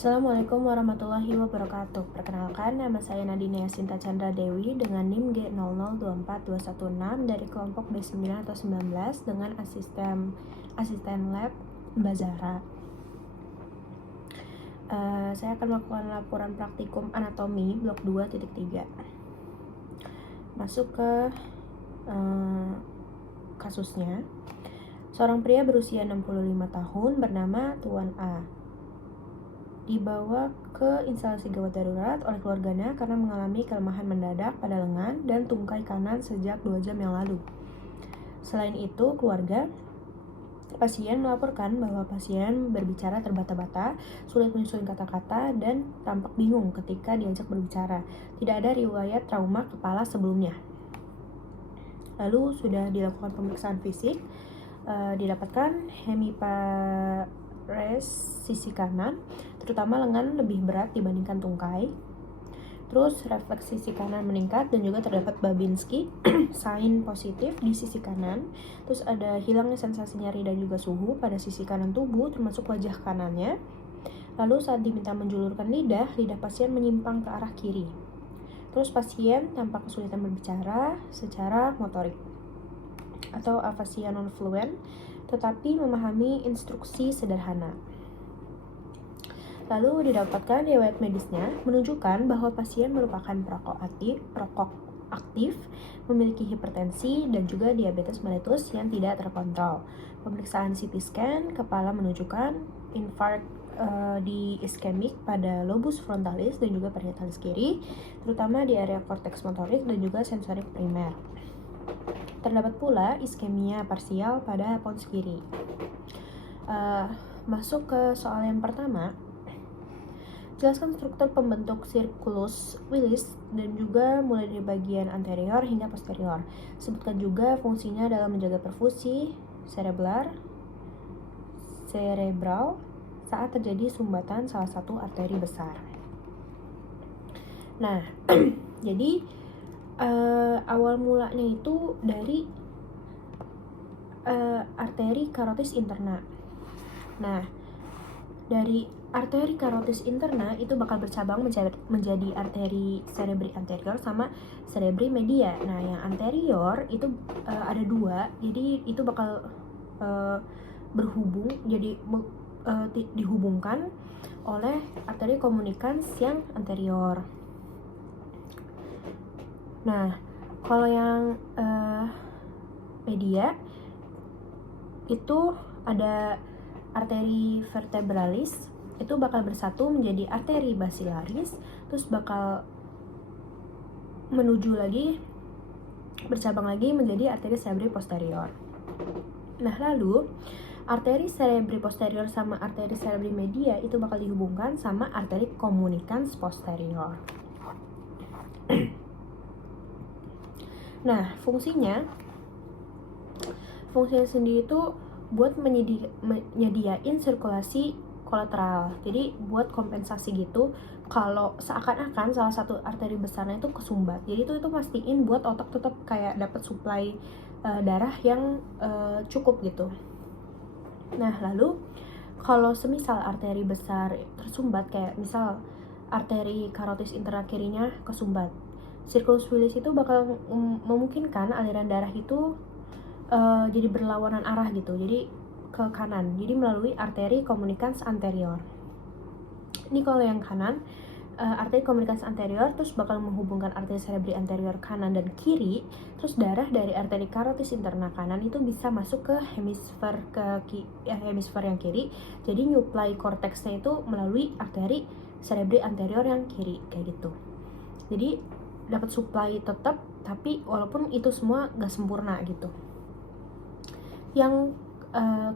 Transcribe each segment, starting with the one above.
Assalamualaikum warahmatullahi wabarakatuh. Perkenalkan, nama saya Nadine Yasinta Chandra Dewi dengan NIM G0024216 dari kelompok B9 atau 19 dengan asisten lab Mbak Zahra. Saya akan melakukan laporan praktikum anatomi blok 2.3. Masuk ke kasusnya. Seorang pria berusia 65 tahun bernama Tuan A dibawa ke instalasi gawat darurat oleh keluarganya karena mengalami kelemahan mendadak pada lengan dan tungkai kanan sejak 2 jam yang lalu. Selain itu, keluarga pasien melaporkan bahwa pasien berbicara terbata-bata, sulit menyusun kata-kata, dan tampak bingung ketika diajak berbicara. Tidak ada riwayat trauma kepala sebelumnya. Lalu sudah dilakukan pemeriksaan fisik, didapatkan hemipares sisi kanan, terutama lengan lebih berat dibandingkan tungkai. Terus refleks sisi kanan meningkat dan juga terdapat Babinski sign positif di sisi kanan. Terus ada hilangnya sensasi nyeri dan juga suhu pada sisi kanan tubuh termasuk wajah kanannya. Lalu saat diminta menjulurkan lidah pasien menyimpang ke arah kiri. Terus pasien tampak kesulitan berbicara secara motorik atau afasia non-fluent, tetapi memahami instruksi sederhana. Lalu didapatkan riwayat medisnya menunjukkan bahwa pasien merupakan perokok aktif, memiliki hipertensi dan juga diabetes mellitus yang tidak terkontrol. Pemeriksaan CT scan kepala menunjukkan infark di iskemik pada lobus frontalis dan juga parietalis kiri, terutama di area korteks motorik dan juga sensorik primer. Terdapat pula iskemia parsial pada pons kiri. Masuk ke soal yang pertama. Jelaskan struktur pembentuk circulus Willis dan juga mulai dari bagian anterior hingga posterior. Sebutkan juga fungsinya dalam menjaga perfusi cerebral saat terjadi sumbatan salah satu arteri besar. Nah, jadi awal mulanya itu dari arteri karotis interna. Nah, dari arteri karotis interna itu bakal bercabang menjadi arteri cerebri anterior sama cerebri media. Nah, yang anterior itu ada 2, jadi itu bakal berhubung, jadi dihubungkan oleh arteri communicans yang anterior. Nah, kalau yang media itu ada arteri vertebralis, itu bakal bersatu menjadi arteri basilaris, terus bakal menuju lagi, bercabang lagi menjadi arteri cerebri posterior. Nah, lalu arteri cerebri posterior sama arteri cerebri media itu bakal dihubungkan sama arteri communicans posterior. Nah, fungsinya sendiri itu buat menyediain sirkulasi kolateral. Jadi buat kompensasi gitu kalau seakan-akan salah satu arteri besarnya itu kesumbat. Jadi itu pastiin buat otak tetap kayak dapat suplai darah yang cukup gitu. Nah, lalu kalau semisal arteri besar tersumbat, kayak misal arteri karotis interna kirinya kesumbat, circulus Willis itu bakal memungkinkan aliran darah itu jadi berlawanan arah gitu, jadi ke kanan, jadi melalui arteri communicans anterior. Ini kalau yang kanan, arteri communicans anterior terus bakal menghubungkan arteri cerebri anterior kanan dan kiri, terus darah dari arteri karotis interna kanan itu bisa masuk ke hemisfer yang kiri, jadi nyuplai korteksnya itu melalui arteri cerebri anterior yang kiri, kayak gitu. Jadi dapat suplai tetap, tapi walaupun itu semua gak sempurna gitu yang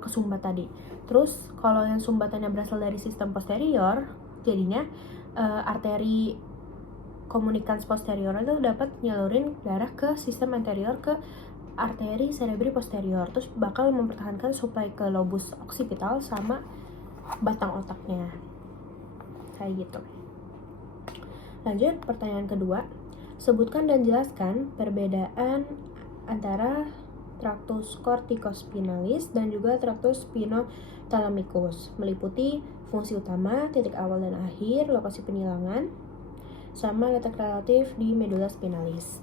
kesumbat tadi. Terus kalau yang sumbatannya berasal dari sistem posterior, jadinya arteri communicans posterior itu dapat nyalurin darah ke sistem anterior ke arteri cerebri posterior, terus bakal mempertahankan suplai ke lobus occipital sama batang otaknya, kayak gitu. Lanjut, pertanyaan kedua. Sebutkan dan jelaskan perbedaan antara tractus corticospinalis, dan juga tractus spinothalamicus, meliputi fungsi utama, titik awal dan akhir, lokasi penyilangan, sama letak relatif di medula spinalis.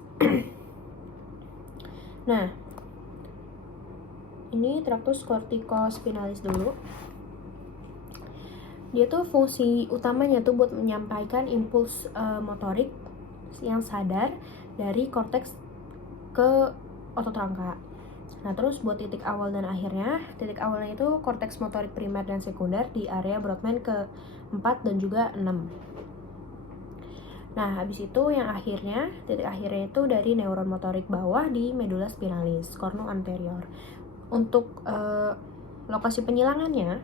Nah, ini tractus corticospinalis dulu. Dia tuh fungsi utamanya tuh buat menyampaikan impuls motorik yang sadar dari korteks ke otot rangka. Nah, terus buat titik awal dan akhirnya, titik awalnya itu korteks motorik primer dan sekunder di area Brodmann ke-4 dan juga 6. Nah, habis itu yang akhirnya, titik akhirnya itu dari neuron motorik bawah di medula spinalis, cornu anterior. Untuk lokasi penyilangannya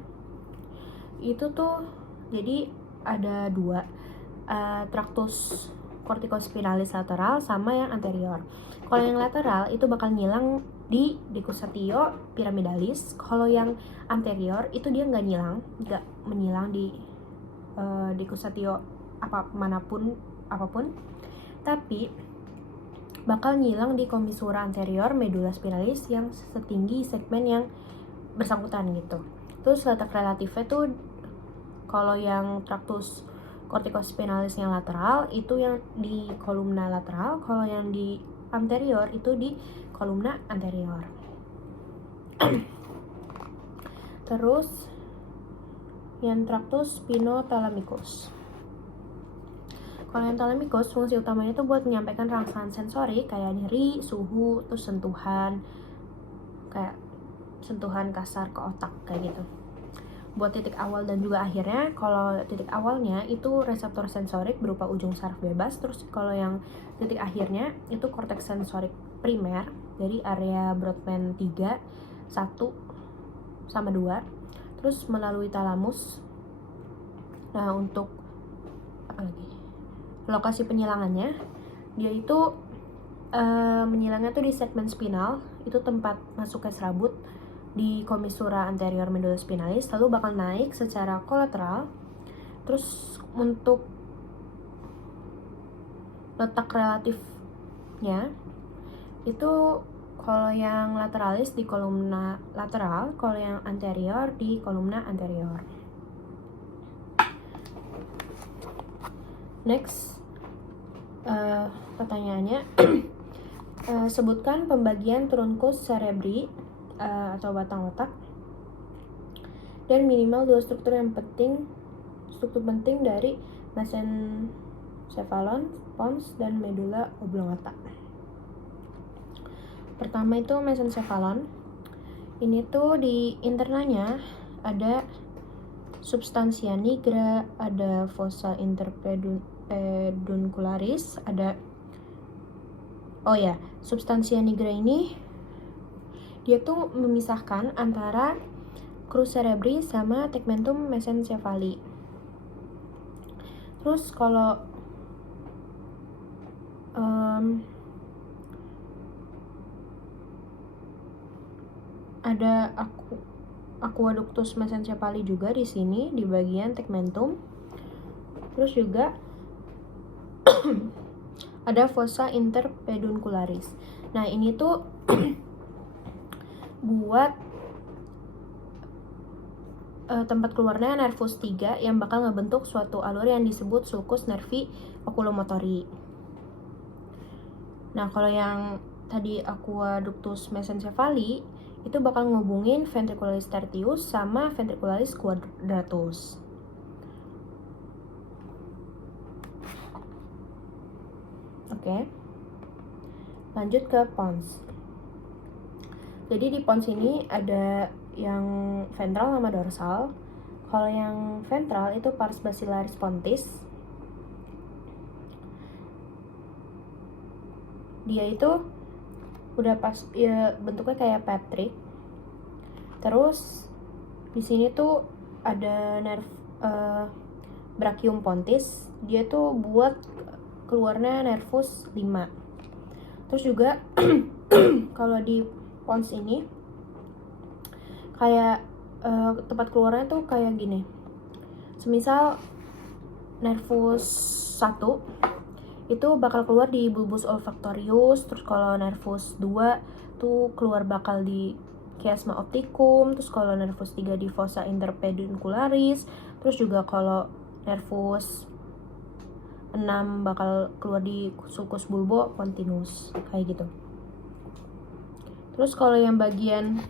itu tuh jadi ada 2, tractus corticospinalis lateral sama yang anterior. Kalau yang lateral itu bakal nyilang di decussatio pyramidalis. Kalau yang anterior itu dia nggak menyilang di decussatio apapun, tapi bakal nyilang di commissura anterior medula spinalis yang setinggi segmen yang bersangkutan gitu. Terus letak relatifnya tuh kalau yang tractus corticospinalis yang lateral itu yang di kolumna lateral, kalau yang di anterior itu di kolumna anterior. Terus yang tractus spinothalamicus. Kalau yang thalamicus fungsi utamanya itu buat menyampaikan rangsangan sensori kayak nyeri, suhu, terus sentuhan, kayak sentuhan kasar ke otak kayak gitu. Buat titik awal dan juga akhirnya, kalau titik awalnya itu reseptor sensorik berupa ujung saraf bebas, terus kalau yang titik akhirnya itu korteks sensorik primer dari area Brodmann 3, 1 sama 2, terus melalui talamus. Nah, untuk apa lagi? Lokasi penyilangannya, dia itu menyilangnya tuh di segmen spinal, itu tempat masuknya serabut di commissura anterior medula spinalis, lalu bakal naik secara kolateral. Terus untuk letak relatifnya itu kalau yang lateralis di kolumna lateral, kalau yang anterior di kolumna anterior. Next, pertanyaannya sebutkan pembagian truncus cerebri atau batang otak dan minimal 2 struktur penting dari mesencephalon, pons, dan medula oblongata. Pertama itu mesencephalon. Ini tuh di internalnya ada substantia nigra, ada fossa interpeduncularis, substantia nigra ini dia tuh memisahkan antara crus cerebri sama tegmentum mesencephali. Terus kalau ada aqueductus mesencephali juga di sini di bagian tegmentum. Terus juga ada fossa interpeduncularis. Nah, ini tuh buat tempat keluarnya nervus 3 yang bakal ngebentuk suatu alur yang disebut sulcus nervi oculomotori. Nah, kalau yang tadi aqueductus mesencephali itu bakal ngehubungin ventricularis tertius sama ventricularis quadratus. Oke. Lanjut ke pons. Jadi di pons ini ada yang ventral sama dorsal. Kalau yang ventral itu pars basilaris pontis. Dia itu udah bentuknya kayak Patrick. Terus di sini tuh ada nerve brachium pontis. Dia tuh buat keluarnya nervus 5. Terus juga kalau di pons ini kayak tempat keluarnya tuh kayak gini. Semisal nervus 1 itu bakal keluar di bulbus olfactorius, terus kalau nervus 2 itu keluar bakal di chiasma opticum, terus kalau nervus 3 di fossa interpeduncularis, terus juga kalau nervus 6 bakal keluar di sulcus bulbo continus, kayak gitu. Terus kalau yang bagian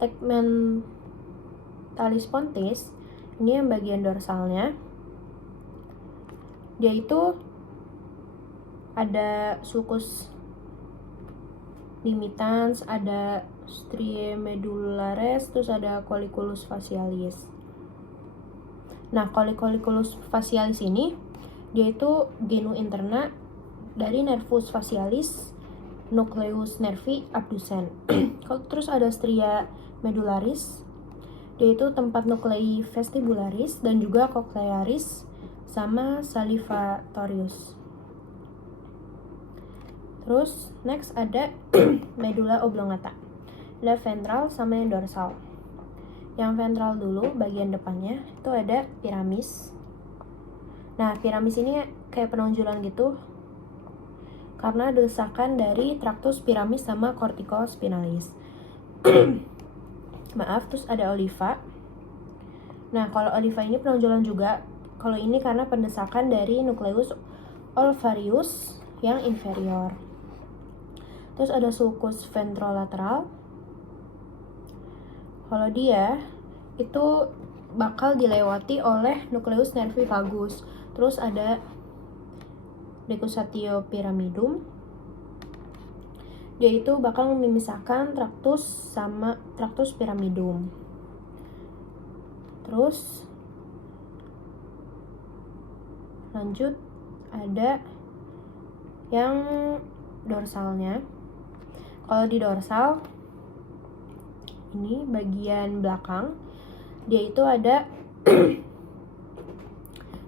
tegmentalis pontis, ini yang bagian dorsalnya, dia itu ada sulcus limitans, ada striae medullares, terus ada colliculus facialis. Nah, colliculus facialis ini dia itu genu interna dari nervus facialis nucleus nervi abducens. Terus ada stria medullaris, dia itu tempat nuclei vestibularis dan juga cochlearis sama salivatorius. Terus next ada medulla oblongata, ada ventral sama yang dorsal. Yang ventral dulu bagian depannya itu ada piramis. Nah, piramis ini kayak penonjolan gitu karena desakan dari tractus piramis sama corticospinalis. Maaf, terus ada oliva. Nah, kalau oliva ini penonjolan juga. Kalau ini karena pendesakan dari nucleus olfarius yang inferior. Terus ada sulcus ventrolateral. Kalau dia itu bakal dilewati oleh nucleus nervi vagus. Terus ada decussatio pyramidum. Dia itu bakal memisahkan tractus sama tractus pyramidum. Terus lanjut ada yang dorsalnya. Kalau di dorsal ini bagian belakang, dia itu ada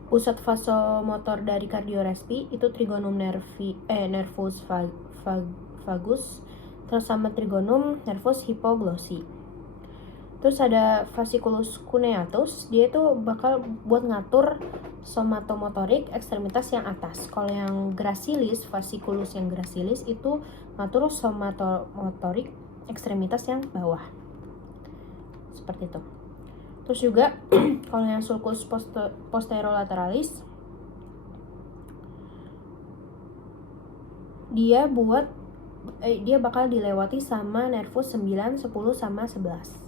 pusat vasomotor dari kardiorespi, itu trigonum nervus vagus, terus sama trigonum nervus hypoglossy. Terus ada fasciculus cuneatus, dia itu bakal buat ngatur somatomotorik ekstremitas yang atas. Kalau yang gracilis, fasciculus yang gracilis itu ngatur somatomotorik ekstremitas yang bawah. Seperti itu. Terus juga kalau yang sulcus posterolateralis, dia bakal dilewati sama nervus 9, 10 sama 11.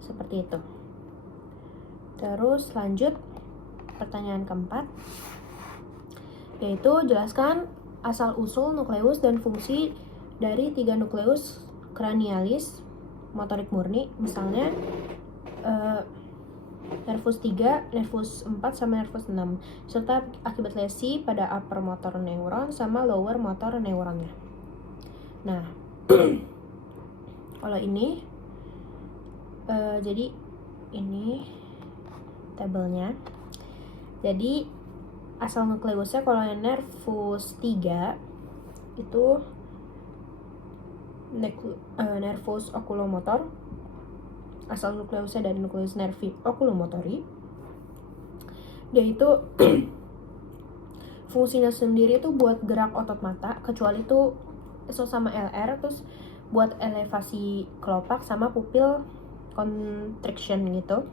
Seperti itu. Terus lanjut pertanyaan keempat, yaitu jelaskan asal-usul nukleus dan fungsi dari 3 nukleus cranialis motorik murni, misalnya nervus 3, nervus 4, sama nervus 6, serta akibat lesi pada upper motor neuron sama lower motor neuronnya. Nah, kalau ini jadi ini tabelnya. Jadi asal nukleusnya kalau yang nervus 3 itu nervus oculomotor, asal nukleusnya dari nukleus nervi oculomotori. Dia itu fungsinya sendiri itu buat gerak otot mata, kecuali itu sama LR, terus buat elevasi kelopak sama pupil constriction gitu.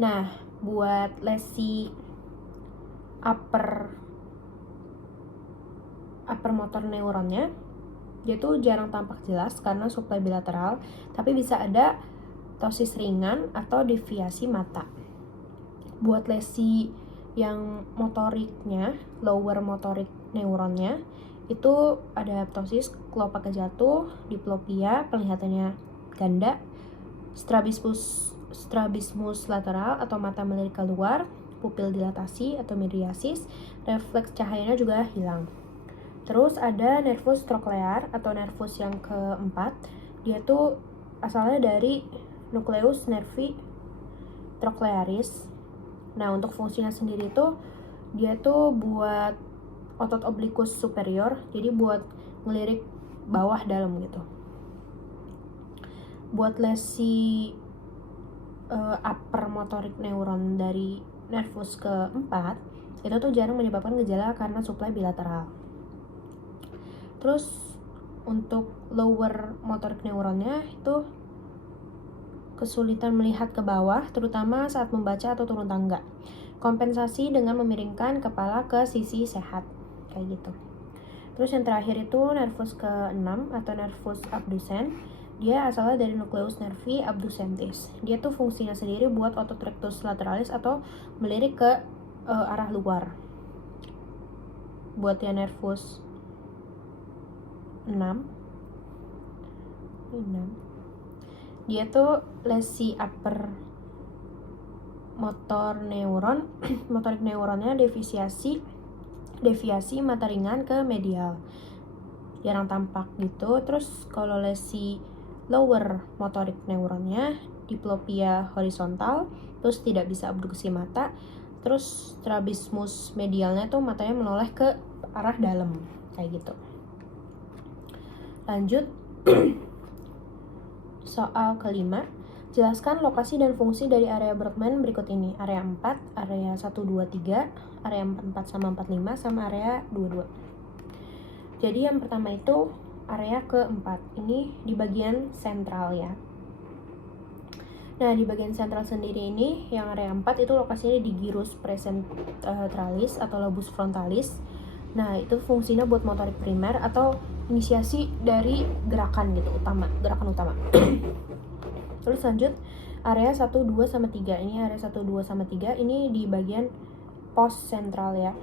Nah, buat lesi upper motor neuronnya, dia tuh jarang tampak jelas karena suplai bilateral, tapi bisa ada ptosis ringan atau deviasi mata. Buat lesi yang motoriknya, lower motorik neuronnya, itu ada ptosis, kelopak kejatuh, diplopia, penglihatannya ganda, strabismus lateral atau mata melirik keluar, pupil dilatasi atau mydriasis, refleks cahayanya juga hilang. Terus ada nervus troklear atau nervus yang keempat, dia tuh asalnya dari nucleus nervi troklearis. Nah, untuk fungsinya sendiri tuh dia tuh buat otot oblikus superior, jadi buat ngelirik bawah dalam gitu. Buat lesi upper motorik neuron dari nervus keempat, itu tuh jarang menyebabkan gejala karena suplai bilateral. Terus untuk lower motorik neuronnya itu kesulitan melihat ke bawah, terutama saat membaca atau turun tangga. Kompensasi dengan memiringkan kepala ke sisi sehat, kayak gitu. Terus yang terakhir itu nervus ke-6 atau nervus abducens. Dia asalnya dari nucleus nervi abducentis. Dia tuh fungsinya sendiri buat otot rectus lateralis atau melirik ke arah luar. Buat yang nervus 6, dia tuh lesi upper motor neuron. Motorik neuronnya deviasi mata ringan ke medial, jarang tampak gitu. Terus kalau lesi lower motorik neuronnya diplopia horizontal, terus tidak bisa abduksi mata. Terus strabismus medialnya tuh matanya menoleh ke arah dalam, kayak gitu. Lanjut. Soal kelima, jelaskan lokasi dan fungsi dari area Brodmann berikut ini. Area 4, area 1, 2, 3, area 44 sama 45, sama area 22. Jadi yang pertama itu area keempat. Ini di bagian sentral ya. Nah, di bagian sentral sendiri ini, yang area 4 itu lokasinya di gyrus praecentralis atau lobus frontalis. Nah, itu fungsinya buat motorik primer atau inisiasi dari gerakan gitu, gerakan utama. Terus lanjut, area 1, 2, sama 3. Ini area 1, 2, sama 3, ini di bagian post sentral ya.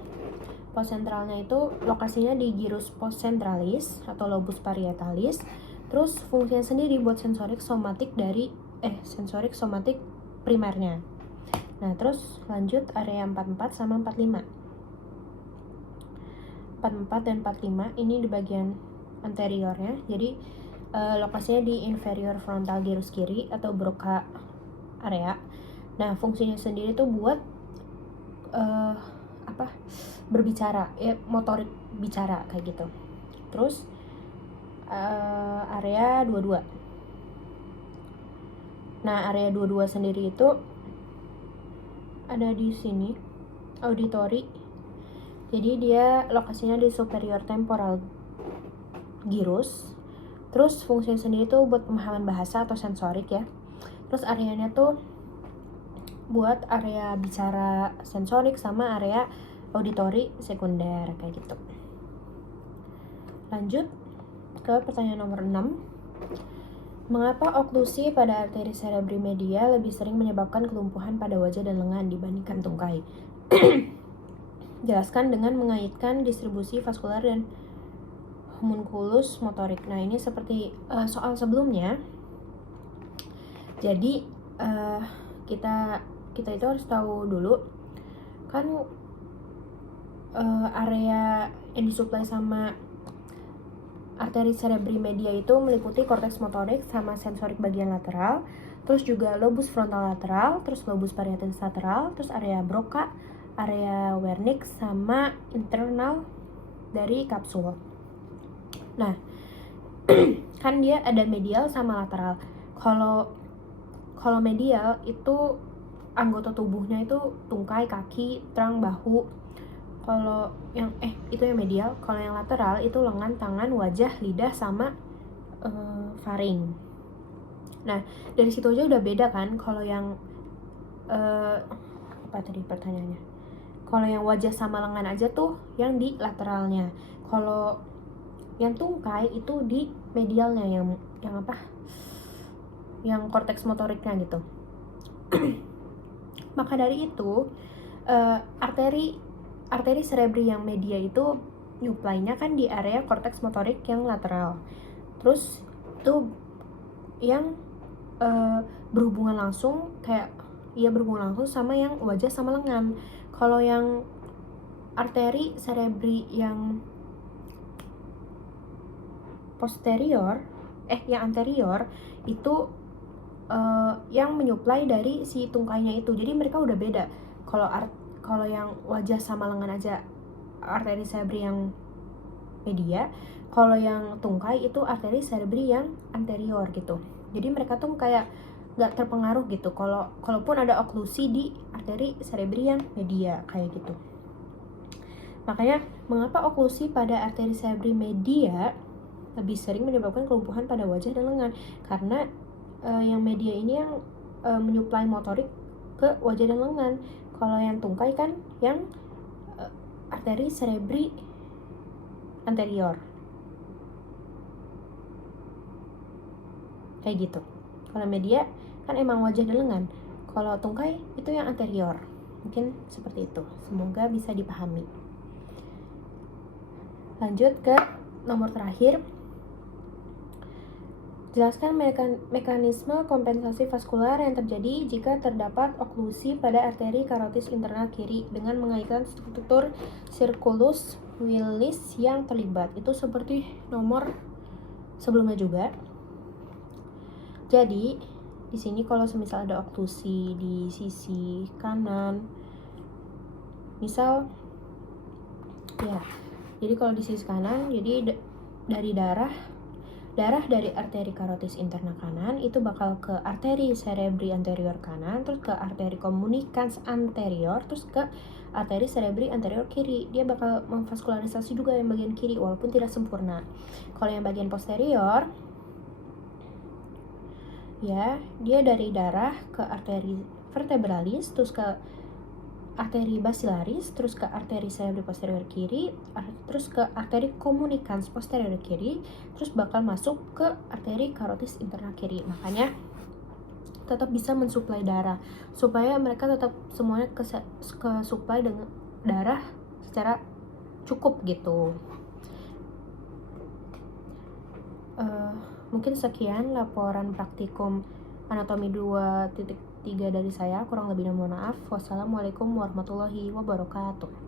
Post sentralnya itu lokasinya di gyrus postcentralis atau lobus parietalis. Terus fungsinya sendiri buat sensorik somatik primernya. Nah, terus lanjut area 44 sama 45. 44 dan 45 ini di bagian anteriornya. Jadi lokasinya di inferior frontal gyrus kiri atau Broca area. Nah, fungsinya sendiri tuh buat berbicara, ya, motorik bicara kayak gitu. Terus area 22. Nah, area 22 sendiri itu ada di sini, auditory. Jadi dia lokasinya di superior temporal gyrus. Terus fungsinya sendiri tuh buat pemahaman bahasa atau sensorik ya. Terus areanya tuh buat area bicara sensorik sama area auditory sekunder kayak gitu. Lanjut ke pertanyaan nomor 6. Mengapa oklusi pada arteri cerebri medial lebih sering menyebabkan kelumpuhan pada wajah dan lengan dibandingkan tungkai? Jelaskan dengan mengaitkan distribusi vaskular dan homunculus motorik. Nah, ini seperti soal sebelumnya. Jadi kita itu harus tahu dulu kan area yang disuplai sama arteri cerebri media itu meliputi korteks motorik sama sensorik bagian lateral, terus juga lobus frontal lateral, terus lobus parietalis lateral, terus area Broca, area Wernicke, sama internal dari kapsul. Nah, kan dia ada medial sama lateral. Kalau medial itu anggota tubuhnya itu tungkai, kaki, terang, bahu. Kalau yang itu yang medial. Kalau yang lateral itu lengan, tangan, wajah, lidah, sama faring. Nah, dari situ aja udah beda kan. Kalau yang apa tadi pertanyaannya? Kalau yang wajah sama lengan aja tuh yang di lateralnya. Kalau yang tungkai itu di medialnya, yang apa? Yang korteks motoriknya gitu. Maka dari itu arteri cerebri yang media itu nyuplainya kan di area korteks motorik yang lateral. Terus itu yang berhubungan langsung sama yang wajah sama lengan. Kalau yang arteri cerebri yang yang anterior itu yang menyuplai dari si tungkainya itu. Jadi mereka udah beda. Kalau yang wajah sama lengan aja arteri cerebri yang media, kalau yang tungkai itu arteri cerebri yang anterior gitu. Jadi mereka tuh kayak nggak terpengaruh gitu kalaupun ada oklusi di arteri cerebri yang media kayak gitu. Makanya mengapa oklusi pada arteri cerebri media lebih sering menyebabkan kelumpuhan pada wajah dan lengan, karena yang media ini yang menyuplai motorik ke wajah dan lengan. Kalau yang tungkai kan yang arteri cerebri anterior, kayak gitu. Kalau media kan emang wajah dan lengan, kalau tungkai itu yang anterior. Mungkin seperti itu, semoga bisa dipahami. Lanjut ke nomor terakhir, jelaskan mekanisme kompensasi vaskular yang terjadi jika terdapat oklusi pada arteri karotis internal kiri dengan mengaitkan struktur circulus Willis yang terlibat. Itu seperti nomor sebelumnya juga. Jadi di sini kalau semisal ada oklusi di sisi kanan, misal ya, jadi kalau di sisi kanan, jadi dari darah dari arteri karotis interna kanan itu bakal ke arteri cerebri anterior kanan, terus ke arteri communicans anterior, terus ke arteri cerebri anterior kiri. Dia bakal memvaskularisasi juga yang bagian kiri walaupun tidak sempurna. Kalau yang bagian posterior, ya, dia dari darah ke arteri vertebralis, terus ke arteri basilaris, terus ke arteri cerebri posterior kiri, terus ke arteri communicans posterior kiri, terus bakal masuk ke arteri karotis interna kiri. Makanya tetap bisa mensuplai darah supaya mereka tetap semuanya ke suplai dengan darah secara cukup gitu. Mungkin sekian laporan praktikum anatomi 2.3 dari saya, kurang lebihnya mohon maaf. Wassalamualaikum warahmatullahi wabarakatuh.